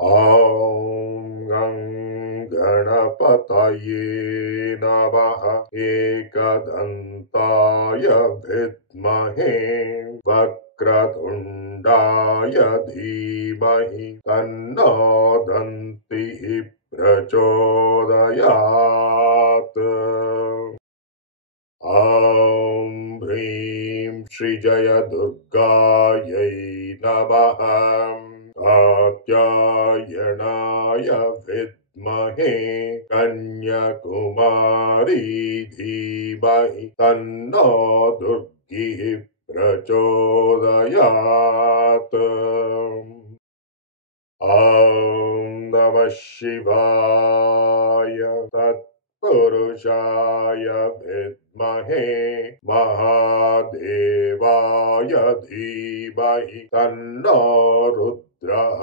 ॐ गं गणपतये नमः। एकदन्ताय विद्महे वक्रतुण्डाय धीमहि तन्नो दन्तिः प्रचोदयात्। ॐ ह्रीं श्रीजयदुर्गायै नमः। कात्यायनाय विद्महे कन्याकुमारी धीमहि तन्नो दुर्गिः प्रचोदयात्। ॐ नमः शिवाय तत्पुरुषाय विद्महे महादेवाय धीमहि तन्नो रुद्रः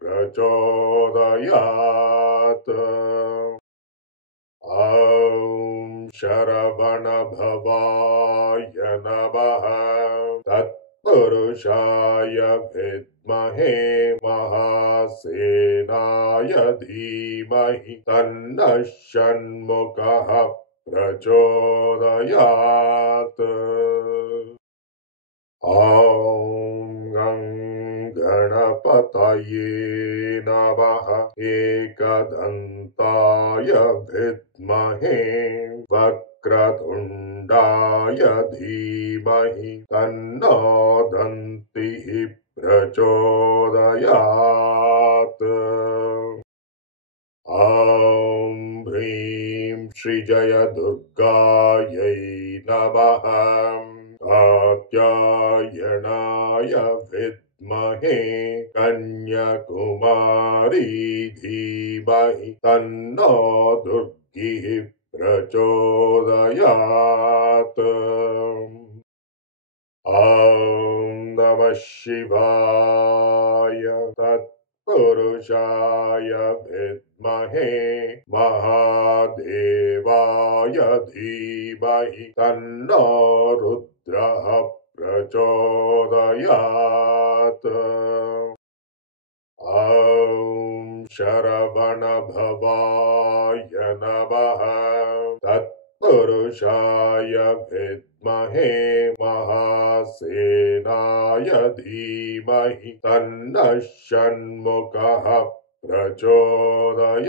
प्रचोदयात्। ॐ शरवणभवाय नमः। तत्पुरुषाय विद्महे महासेनाय धीमहि तन्नः षण्मुखः प्रचोदयात्। ॐ गं गणपतये नमः। एकदन्ताय विद्महे वक्रतुण्डाय धीमहि तन्नो दन्तिः प्रचोदयात्। ॐ ह्रीं श्रीजयदुर्गायै नमः। कात्यायनाय विद्महे कन्याकुमारी धीमहि तन्नो दुर्गिः प्रचोदयात्। ॐ नमः शिवाय तत्पुरुषाय विद्महे महादेवाय धीमहि तन्नो रुद्रः प्रचोदयात्। ॐ शरवणभवाय नमः। तत्पुरुषाय विद्महे महासेनाय धीमहि तन्नः षण्मुखः प्रचोदयात्।